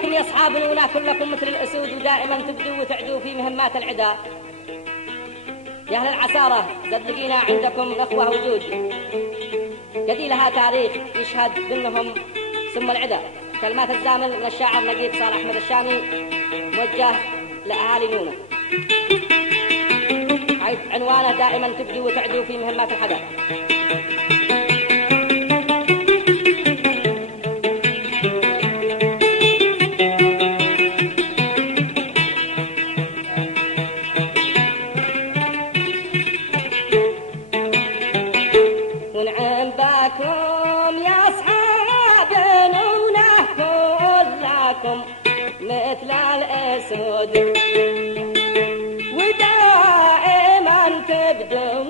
لكم يا أصحاب الأولى كلكم مثل الأسود ودائما تبدوا وتعدوا في مهمات العداء. يا أهل العسارة قد لقينا عندكم نخوة وجود قدي لها تاريخ يشهد بأنهم ثم العدا. كلمات الزامل من الشاعر نجيب صالح أحمد الشامي موجه لأهالي نونة، حيث عنوانه دائما تبدوا وتعدوا في مهمات الحدث. ونعم باكم يا أصحاب نونة كلكم مثل الأسود، ودائما تبدوا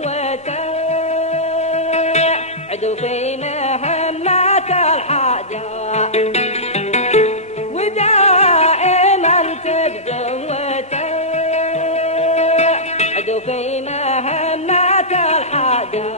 وتعدوا في مهمات الحاجة، ودائما تبدوا وتعدوا في مهمات الحاجة.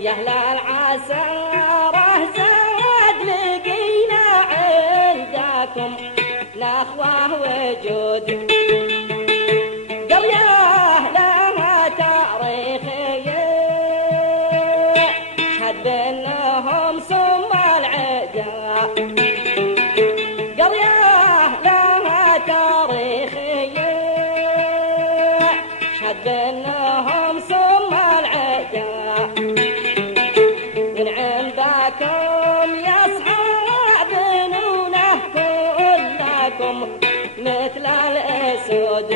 يا أهل العسارة زاد لقينا عندكم نخوة وجود، قرية لها تاريخ يشهد بأنهم سم العدا، قرية لها تاريخ يشهد بأنهم سم العدا. ونعم باكم يا أصحاب نونة كلكم مثل الأسود،